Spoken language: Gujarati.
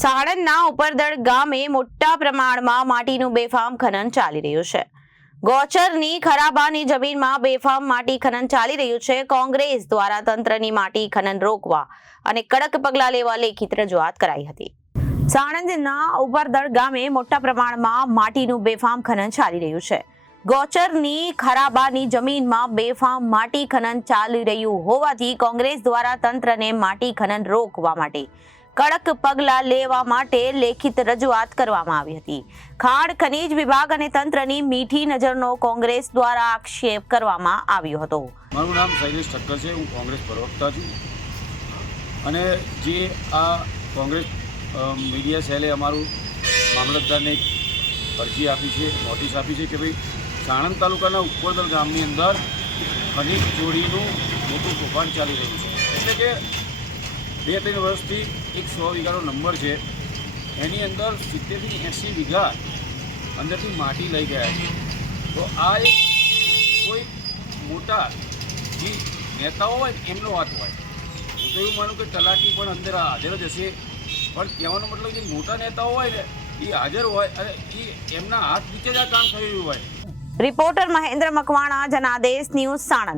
સાણંદના ઉપરદળ ગામે મોટા પ્રમાણમાં માટીનું બેફામ ખનન ચાલી રહ્યું છે। ગોચરની ખરાબાની જમીનમાં બેફામ માટી ખનન ચાલી રહ્યું છે। કોંગ્રેસ દ્વારા તંત્રની માટી ખનન રોકવા અને કડક પગલાં લેવા લેખિત રજૂઆત કરાઈ હતી। સાણંદના ઉપરદળ ગામે મોટા પ્રમાણમાં માટીનું બેફામ ખનન ચાલી રહ્યું છે। ગોચરની ખરાબાની જમીનમાં બેફામ માટી ખનન ચાલી રહ્યું હોવાથી કોંગ્રેસ દ્વારા તંત્રને માટી ખનન રોકવા માટે કડક પગલાં લેવા માટે લેખિત રજૂઆત કરવામાં આવી હતી। ખાણ ખનીજ વિભાગ અને તંત્રની મીઠી નજરનો કોંગ્રેસ દ્વારા આક્ષેપ કરવામાં આવ્યો હતો। મારું નામ શૈલેષ ઠક્કર છે, હું કોંગ્રેસ પ્રવક્તા છું। અને જે આ કોંગ્રેસ મીડિયા સેલે અમારું મામલતદારને એક અરજી આપી છે, નોટિસ આપી છે કે ભાઈ સાણંદ તાલુકાના ઉપરદળ ગામની અંદર ખનીજ ચોરીનું મોટું કૌભાંડ ચાલી રહ્યું છે। એટલે કે 2-3 વર્ષથી એક 100 વીઘાનો નંબર છે, એની અંદર 70 થી 80 વીઘા અંદરથી માટી લઈ ગયા છે। તો આ એક કોઈ મોટા જે નેતાઓ હોય એમનો હાથ હોય। હું તો એવું માનું કે તલાટી પણ અંદર હાજર જ હશે, પણ કહેવાનો મતલબ જે મોટા નેતાઓ હોય ને એ હાજર હોય અને એ એમના હાથ નીચે જ આ કામ થઈ રહ્યું હોય। Reporter Mahendra Makwana, Janadesh news, Sanand.